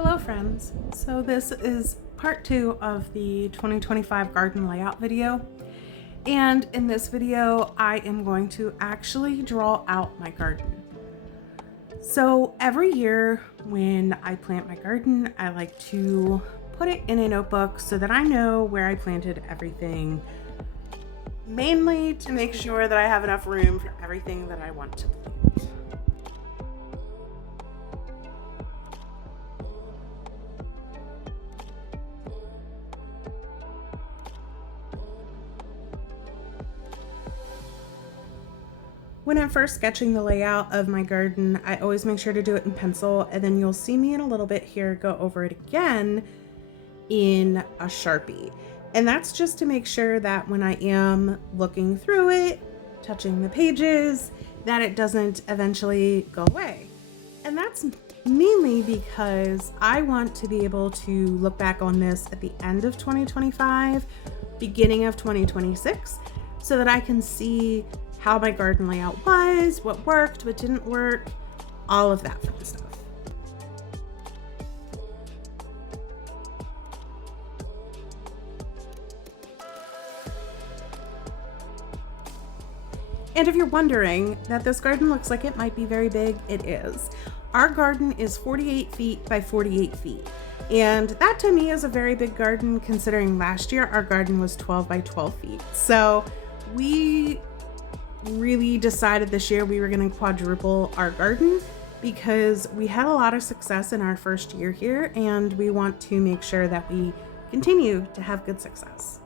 Hello friends, so this is part 2 of the 2025 garden layout video, and in this video I am going to actually draw out my garden. So every year when I plant my garden, I like to put it in a notebook so that I know where I planted everything, mainly to make sure that I have enough room for everything that I want to plant. When I'm first sketching the layout of my garden, I always make sure to do it in pencil, and then you'll see me in a little bit here go over it again in a Sharpie. And that's just to make sure that when I am looking through it, touching the pages, that it doesn't eventually go away. And that's mainly because I want to be able to look back on this at the end of 2025, beginning of 2026, so that I can see how my garden layout was, what worked, what didn't work, all of that fun stuff. And if you're wondering that this garden looks like it might be very big, it is. Our garden is 48 feet by 48 feet. And that to me is a very big garden, considering last year our garden was 12 by 12 feet. So we really decided this year we were going to quadruple our garden because we had a lot of success in our first year here, and we want to make sure that we continue to have good success.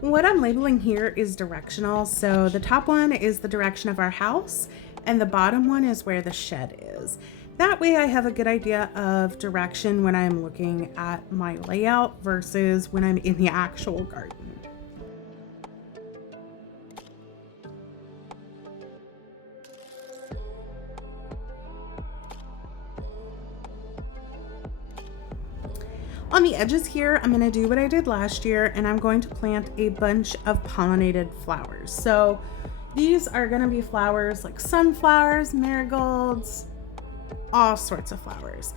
What I'm labeling here is directional. So the top one is the direction of our house, and the bottom one is where the shed is. That way I have a good idea of direction when I'm looking at my layout versus when I'm in the actual garden. On the edges here, I'm going to do what I did last year, and I'm going to plant a bunch of pollinated flowers. So these are going to be flowers like sunflowers, marigolds, all sorts of flowers.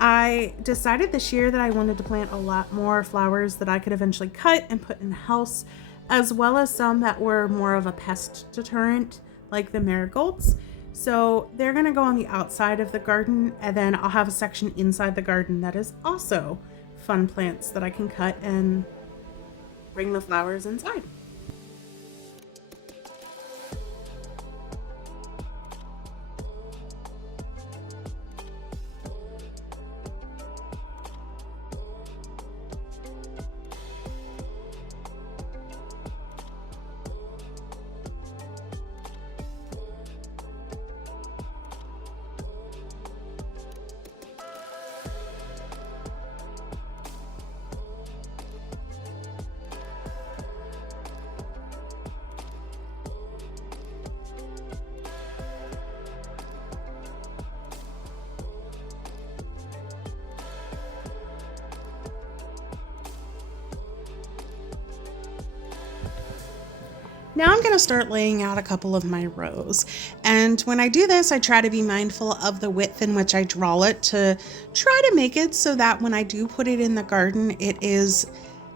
I decided this year that I wanted to plant a lot more flowers that I could eventually cut and put in the house, as well as some that were more of a pest deterrent, like the marigolds. So they're going to go on the outside of the garden, and then I'll have a section inside the garden that is also fun plants that I can cut and bring the flowers inside. Now I'm going to start laying out a couple of my rows. And when I do this, I try to be mindful of the width in which I draw it to try to make it so that when I do put it in the garden, it is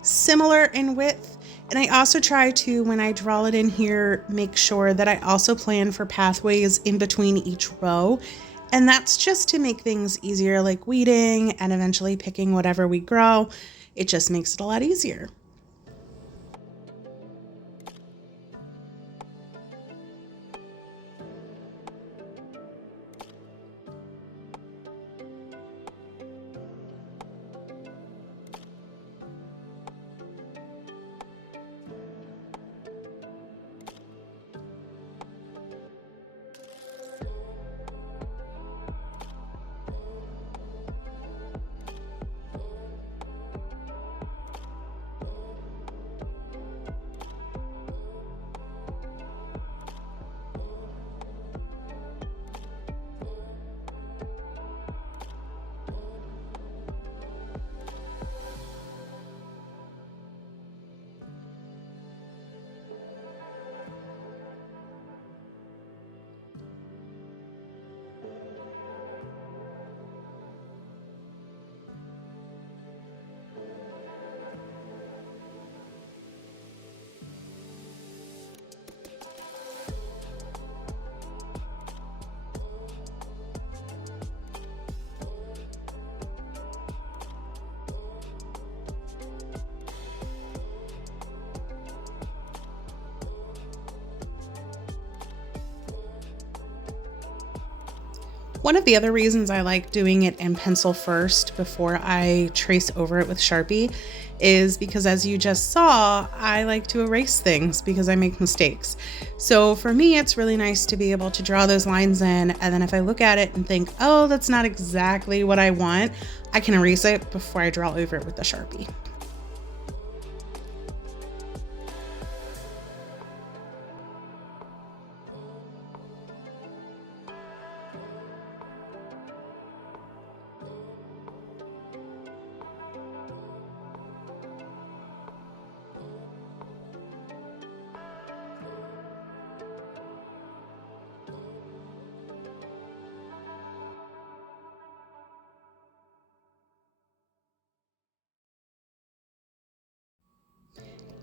similar in width. And I also try to, when I draw it in here, make sure that I also plan for pathways in between each row. And that's just to make things easier, like weeding and eventually picking whatever we grow. It just makes it a lot easier. One of the other reasons I like doing it in pencil first before I trace over it with Sharpie is because, as you just saw, I like to erase things because I make mistakes. So for me, it's really nice to be able to draw those lines in, and then if I look at it and think, oh, that's not exactly what I want, I can erase it before I draw over it with the Sharpie.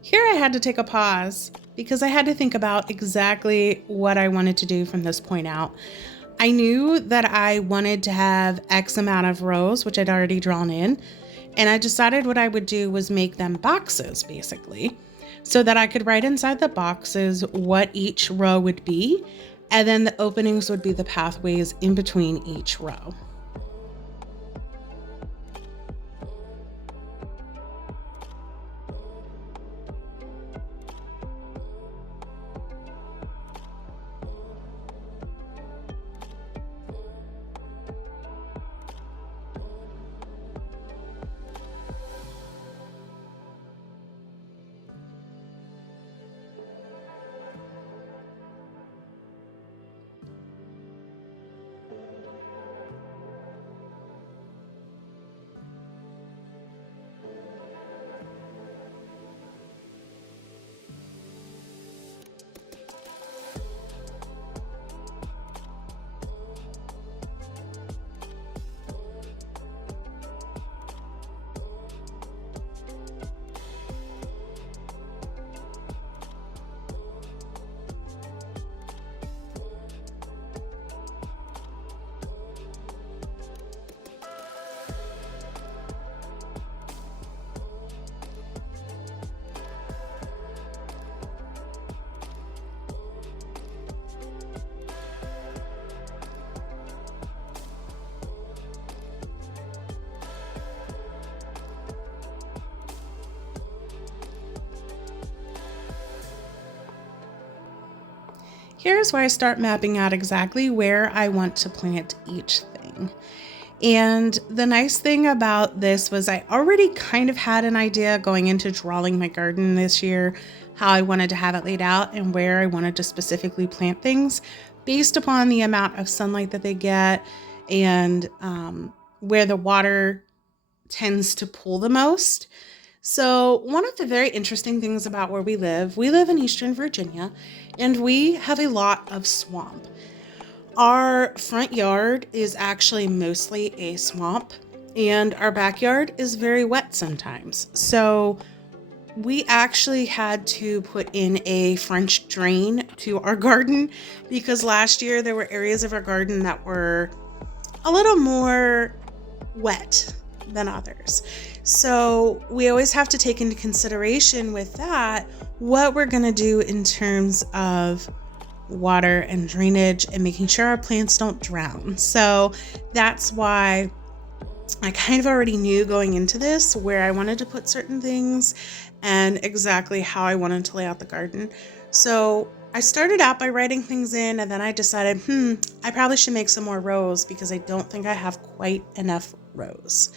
Here I had to take a pause because I had to think about exactly what I wanted to do from this point out. I knew that I wanted to have X amount of rows, which I'd already drawn in, and I decided what I would do was make them boxes, basically, so that I could write inside the boxes what each row would be, and then the openings would be the pathways in between each row. Here's where I start mapping out exactly where I want to plant each thing. And the nice thing about this was I already kind of had an idea going into drawing my garden this year, how I wanted to have it laid out and where I wanted to specifically plant things based upon the amount of sunlight that they get and where the water tends to pool the most. So one of the very interesting things about where we live in Eastern Virginia, and we have a lot of swamp. Our front yard is actually mostly a swamp, and our backyard is very wet sometimes. So we actually had to put in a French drain to our garden because last year there were areas of our garden that were a little more wet than others. So we always have to take into consideration with that what we're going to do in terms of water and drainage and making sure our plants don't drown. So that's why I kind of already knew going into this where I wanted to put certain things and exactly how I wanted to lay out the garden. So I started out by writing things in, and then I decided, I probably should make some more rows because I don't think I have quite enough rows.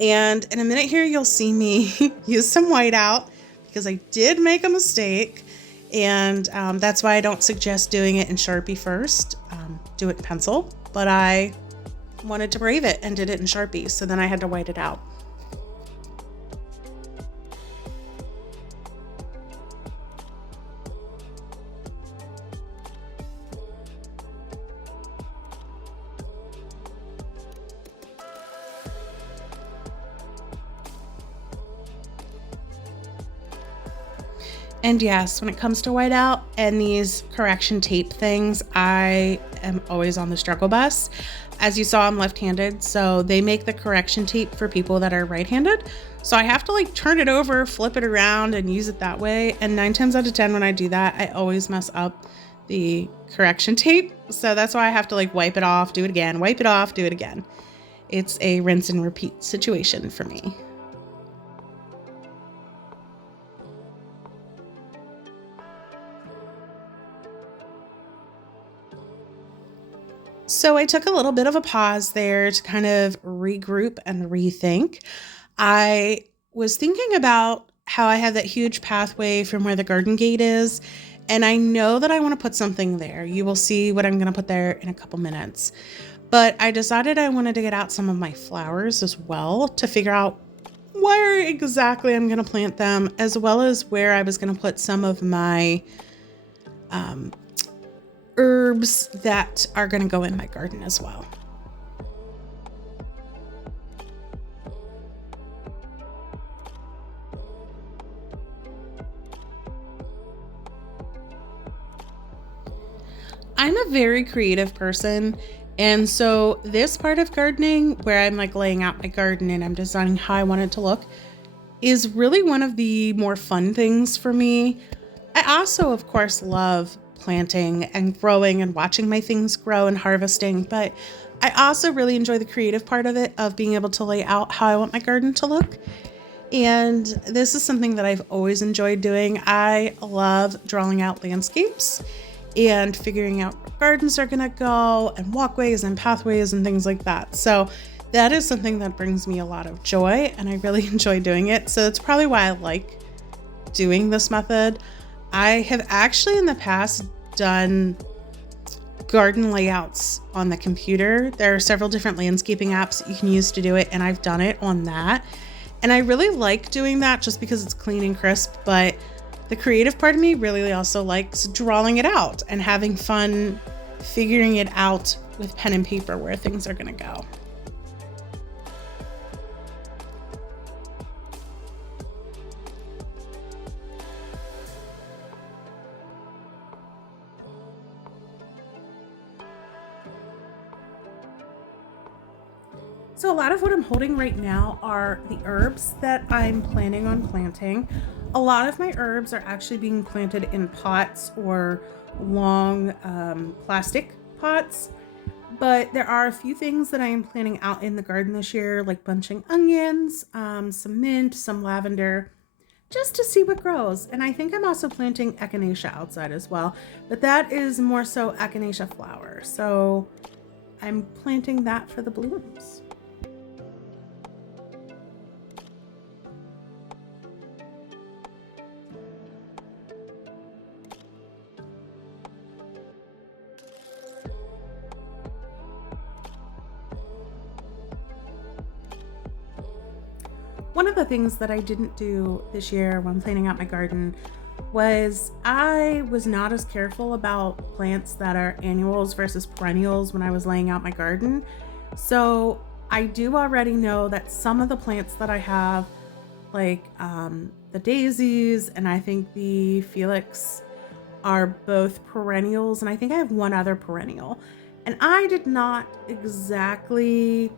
And in a minute here, you'll see me use some whiteout because I did make a mistake. And that's why I don't suggest doing it in Sharpie first. Do it in pencil. But I wanted to brave it and did it in Sharpie. So then I had to white it out. And yes, when it comes to whiteout and these correction tape things, I am always on the struggle bus. As you saw, I'm left-handed, so they make the correction tape for people that are right-handed. So I have to turn it over, flip it around, and use it that way. And 9 times out of 10 when I do that, I always mess up the correction tape. So that's why I have to like wipe it off, do it again, wipe it off, do it again. It's a rinse and repeat situation for me. So I took a little bit of a pause there to kind of regroup and rethink. I was thinking about how I have that huge pathway from where the garden gate is, and I know that I want to put something there. You will see what I'm going to put there in a couple minutes. But I decided I wanted to get out some of my flowers as well to figure out where exactly I'm going to plant them, as well as where I was going to put some of my herbs that are going to go in my garden as well. I'm a very creative person. And so this part of gardening where I'm like laying out my garden and I'm designing how I want it to look is really one of the more fun things for me. I also, of course, love planting and growing and watching my things grow and harvesting, but I also really enjoy the creative part of it, of being able to lay out how I want my garden to look. And this is something that I've always enjoyed doing. I love drawing out landscapes and figuring out where gardens are gonna go and walkways and pathways and things like that. So that is something that brings me a lot of joy and I really enjoy doing it. So that's probably why I like doing this method. I have actually in the past done garden layouts on the computer. There are several different landscaping apps that you can use to do it, and I've done it on that. And I really like doing that just because it's clean and crisp, but the creative part of me really also likes drawing it out and having fun figuring it out with pen and paper where things are going to go. So a lot of what I'm holding right now are the herbs that I'm planning on planting. A lot of my herbs are actually being planted in pots or long plastic pots, but there are a few things that I am planting out in the garden this year, like bunching onions, some mint, some lavender, just to see what grows. And I think I'm also planting echinacea outside as well, but that is more so echinacea flower. So I'm planting that for the blooms. One of the things that I didn't do this year when planning out my garden was I was not as careful about plants that are annuals versus perennials when I was laying out my garden. So I do already know that some of the plants that I have, like the daisies and I think the Felix, are both perennials, and I think I have one other perennial. And I did not exactly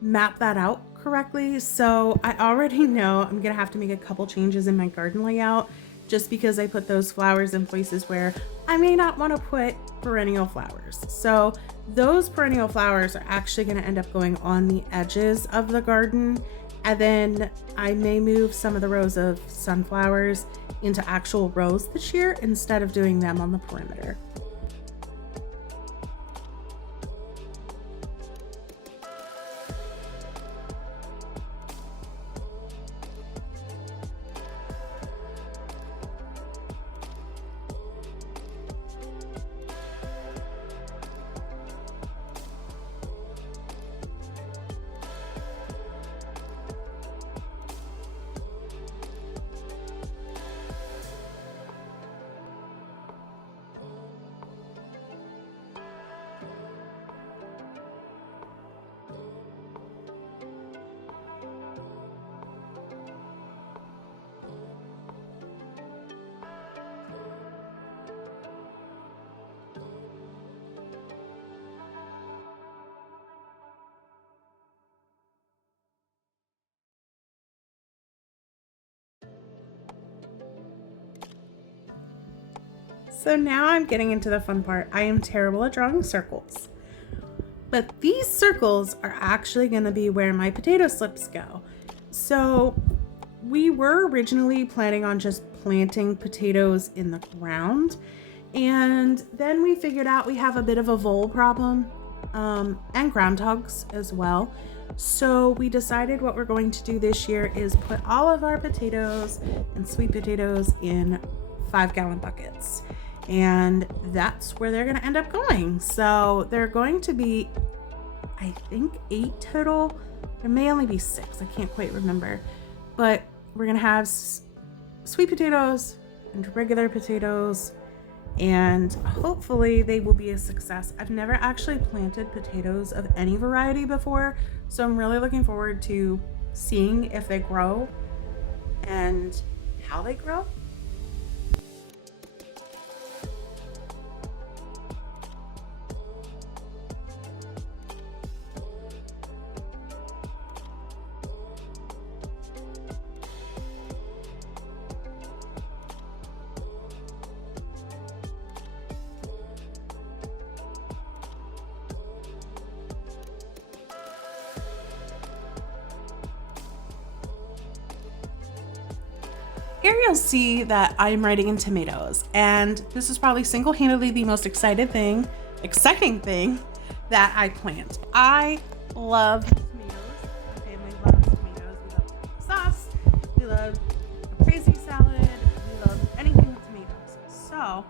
map that out correctly. So I already know I'm gonna have to make a couple changes in my garden layout just because I put those flowers in places where I may not want to put perennial flowers. So those perennial flowers are actually going to end up going on the edges of the garden. And then I may move some of the rows of sunflowers into actual rows this year instead of doing them on the perimeter. So now I'm getting into the fun part. I am terrible at drawing circles. But these circles are actually going to be where my potato slips go. So we were originally planning on just planting potatoes in the ground. And then we figured out we have a bit of a vole problem and groundhogs as well. So we decided what we're going to do this year is put all of our potatoes and sweet potatoes in 5-gallon buckets. And that's where they're going to end up going. So they're going to be, I think, 8 total. There may only be 6. I can't quite remember. But we're going to have sweet potatoes and regular potatoes. And hopefully they will be a success. I've never actually planted potatoes of any variety before. So I'm really looking forward to seeing if they grow and how they grow. Here you'll see that I'm writing in tomatoes, and this is probably single-handedly the most exciting thing that I plant. I love tomatoes. My family loves tomatoes. We love sauce. We love a crazy salad. We love anything with tomatoes. So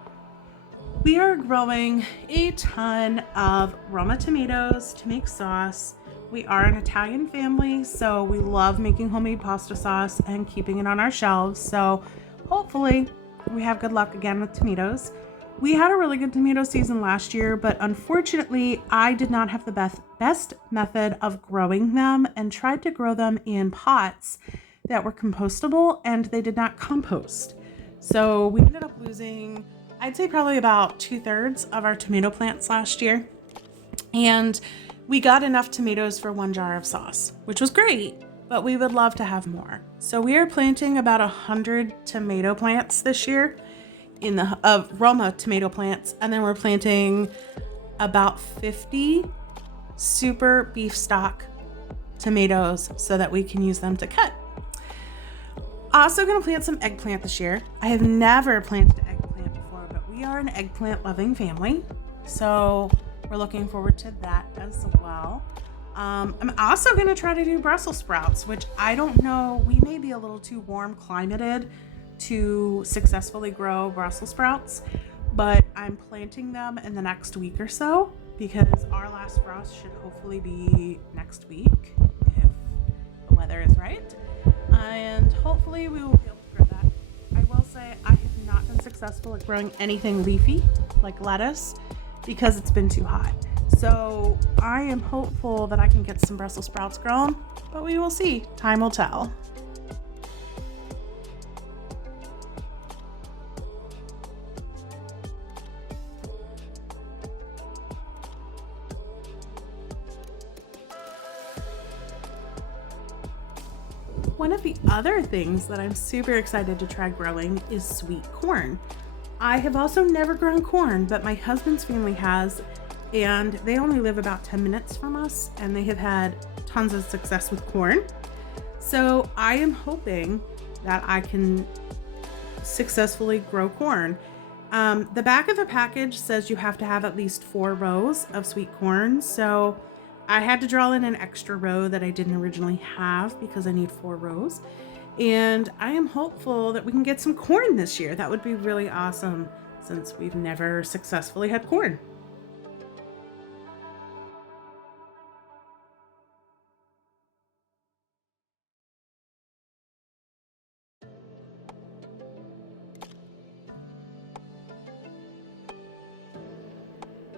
we are growing a ton of Roma tomatoes to make sauce. We are an Italian family, so we love making homemade pasta sauce and keeping it on our shelves. So hopefully we have good luck again with tomatoes. We had a really good tomato season last year, but unfortunately I did not have the best method of growing them and tried to grow them in pots that were compostable, and they did not compost. So we ended up losing, I'd say probably about 2/3 of our tomato plants last year. And we got enough tomatoes for 1 jar of sauce, which was great, but we would love to have more. So we are planting about 100 tomato plants this year of Roma tomato plants. And then we're planting about 50 super beef stock tomatoes so that we can use them to cut. Also gonna plant some eggplant this year. I have never planted eggplant before, but we are an eggplant loving family. So we're looking forward to that as well. I'm also going to try to do Brussels sprouts, which I don't know. We may be a little too warm climated to successfully grow Brussels sprouts, but I'm planting them in the next week or so because our last frost should hopefully be next week if the weather is right. And hopefully we will be able to grow that. I will say I have not been successful at growing anything leafy like lettuce because it's been too hot. So I am hopeful that I can get some Brussels sprouts grown, but we will see. Time will tell. One of the other things that I'm super excited to try growing is sweet corn. I have also never grown corn, but my husband's family has, and they only live about 10 minutes from us, and they have had tons of success with corn. So I am hoping that I can successfully grow corn. The back of the package says you have to have at least 4 rows of sweet corn. So I had to draw in an extra row that I didn't originally have because I need 4 rows. And I am hopeful that we can get some corn this year. That would be really awesome since we've never successfully had corn.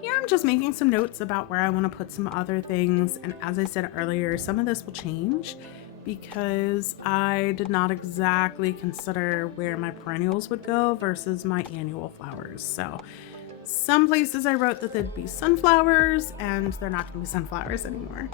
Here I'm just making some notes about where I want to put some other things. And as I said earlier, some of this will change because I did not exactly consider where my perennials would go versus my annual flowers. So some places I wrote that there'd be sunflowers, and they're not going to be sunflowers anymore.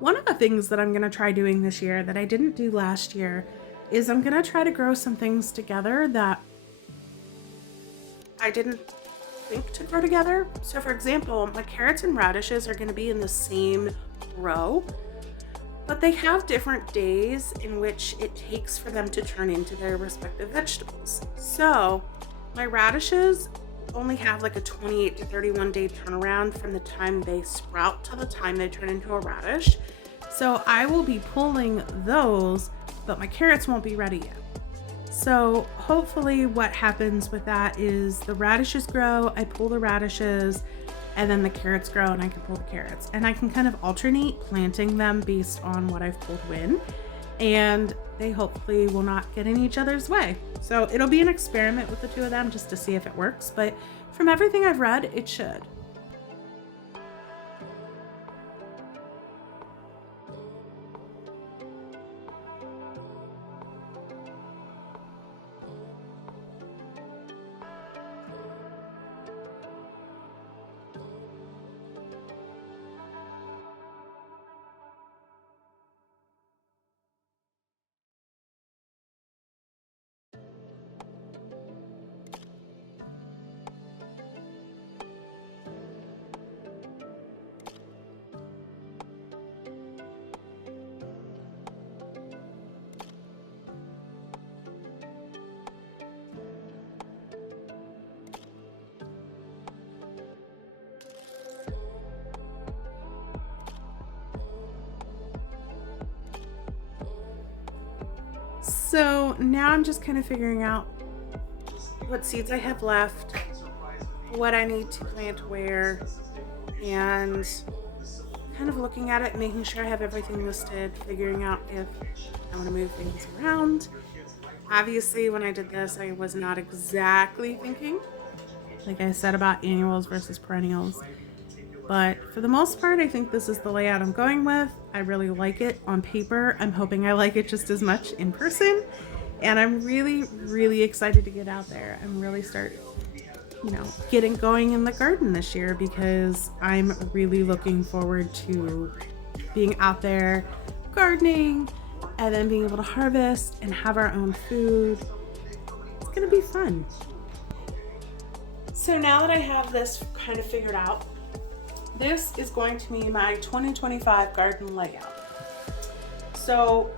One of the things that I'm going to try doing this year that I didn't do last year is I'm going to try to grow some things together that I didn't think to grow together. So for example, my carrots and radishes are going to be in the same row, but they have different days in which it takes for them to turn into their respective vegetables. So my radishes only have like a 28 to 31 day turnaround from the time they sprout to the time they turn into a radish. So I will be pulling those, but my carrots won't be ready yet. So hopefully what happens with that is the radishes grow, I pull the radishes, and then the carrots grow and I can pull the carrots. And I can kind of alternate planting them based on what I've pulled when, and they hopefully will not get in each other's way. So it'll be an experiment with the two of them just to see if it works, but from everything I've read, it should. So now I'm just kind of figuring out what seeds I have left, what I need to plant where, and kind of looking at it, making sure I have everything listed, figuring out if I want to move things around. Obviously, when I did this, I was not exactly thinking, like I said, about annuals versus perennials. But for the most part, I think this is the layout I'm going with. I really like it on paper. I'm hoping I like it just as much in person. And I'm really, really excited to get out there and really start, getting going in the garden this year, because I'm really looking forward to being out there gardening and then being able to harvest and have our own food. It's gonna be fun. So now that I have this kind of figured out, this is going to be my 2025 garden layout. So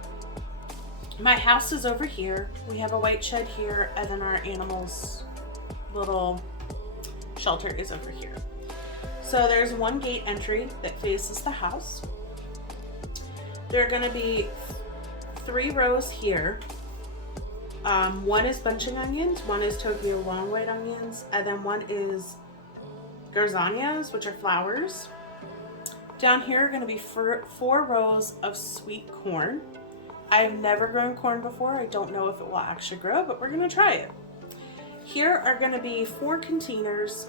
my house is over here. We have a white shed here, and then our animals' little shelter is over here. So there's one gate entry that faces the house. There are going to be 3 rows here. One is bunching onions, one is Tokyo long white onions, and then one is garzanias, which are flowers. Down here are going to be 4 rows of sweet corn. I have never grown corn before. I don't know if it will actually grow, but we're going to try it. Here are going to be 4 containers.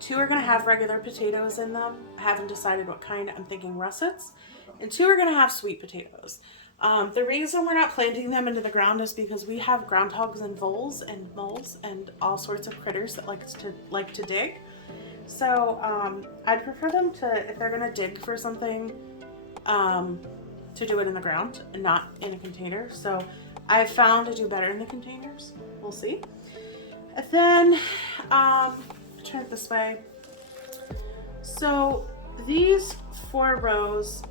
2 are going to have regular potatoes in them. I haven't decided what kind. I'm thinking russets. And 2 are going to have sweet potatoes. The reason we're not planting them into the ground is because we have groundhogs and voles and moles and all sorts of critters that like to dig. So I'd prefer them to, if they're gonna dig for something, to do it in the ground and not in a container. So I've found to do better in the containers. We'll see. And then turn it this way. So these 4 rows,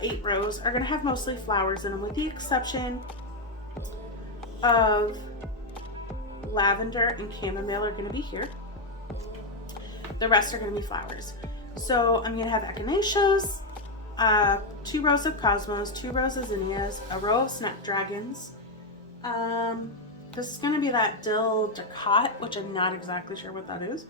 8 rows are going to have mostly flowers in them, with the exception of lavender and chamomile are going to be here. The rest are going to be flowers. So I'm going to have echinaceas, 2 rows of cosmos, 2 rows of zinnias, a row of snapdragons. This is going to be that dill Ducat, which I'm not exactly sure what that is.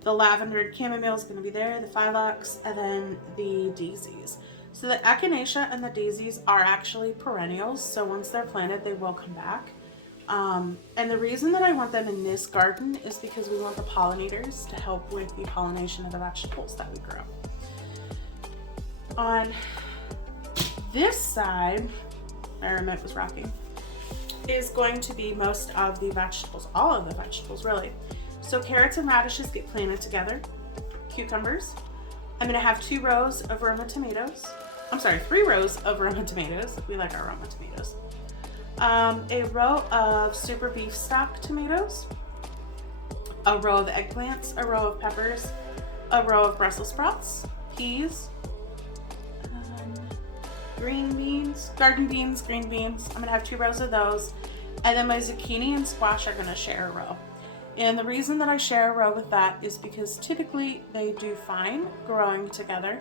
The lavender and chamomile is going to be there, the phyllox, and then the daisies. So the echinacea and the daisies are actually perennials, so once they're planted, they will come back. And the reason that I want them in this garden is because we want the pollinators to help with the pollination of the vegetables that we grow. On this side, my remote was rocking, is going to be most of the vegetables, all of the vegetables really. So carrots and radishes get planted together, cucumbers, I'm gonna have 2 rows of Roma tomatoes. I'm sorry, 3 rows of Roma tomatoes. We like our Roma tomatoes. A row of super beef stock tomatoes, a row of eggplants, a row of peppers, a row of Brussels sprouts, peas, green beans, garden beans, green beans. I'm gonna have 2 rows of those. And then my zucchini and squash are gonna share a row. And the reason that I share a row with that is because typically they do fine growing together.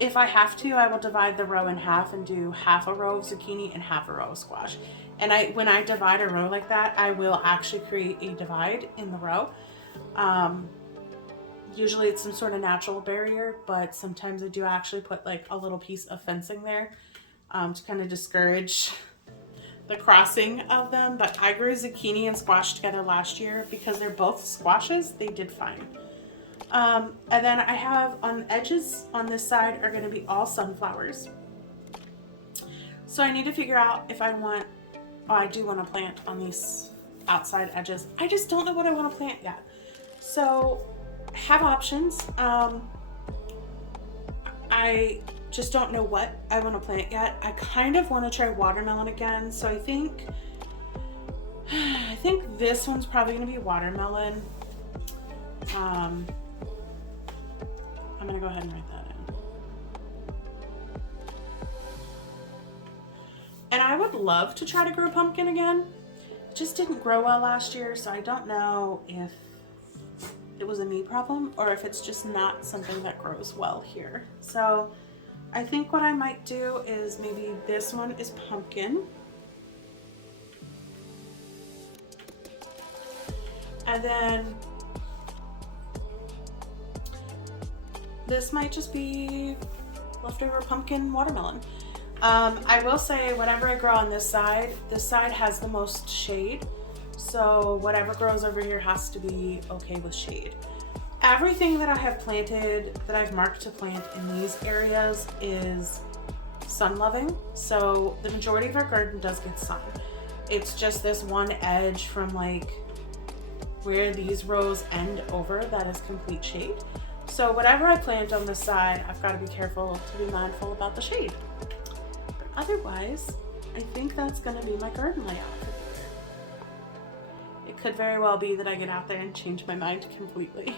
If I have to, I will divide the row in half and do half a row of zucchini and half a row of squash. And when I divide a row like that, I will actually create a divide in the row. Usually it's some sort of natural barrier, but sometimes I do actually put like a little piece of fencing there to kind of discourage the crossing of them. But I grew zucchini and squash together last year because they're both squashes. They did fine. And then I have on the edges on this side are going to be all sunflowers. So I need to figure out if I want, oh, I do want to plant on these outside edges. I just don't know what I want to plant yet. So I have options. I just don't know what I want to plant yet. I kind of want to try watermelon again. So I think this one's probably going to be watermelon. I'm gonna go ahead and write that in. And I would love to try to grow pumpkin again. It just didn't grow well last year, so I don't know if it was a me problem or if it's just not something that grows well here. So I think what I might do is maybe this one is pumpkin. And then this might just be leftover pumpkin watermelon. I will say whatever I grow on this side has the most shade. So whatever grows over here has to be okay with shade. Everything that I have planted, that I've marked to plant in these areas is sun loving. So the majority of our garden does get sun. It's just this one edge from like where these rows end over that is complete shade. So whatever I plant on this side, I've got to be careful to be mindful about the shade. But otherwise, I think that's going to be my garden layout for the year. It could very well be that I get out there and change my mind completely.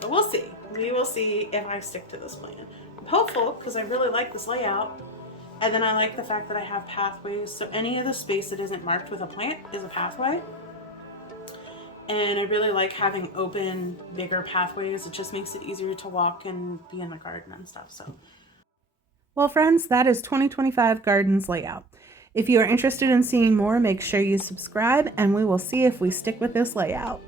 But we'll see. We will see if I stick to this plan. I'm hopeful because I really like this layout. And then I like the fact that I have pathways. So any of the space that isn't marked with a plant is a pathway. And I really like having open, bigger pathways. It just makes it easier to walk and be in the garden and stuff. So, well, friends, that is 2025 Gardens layout. If you are interested in seeing more, make sure you subscribe and we will see if we stick with this layout.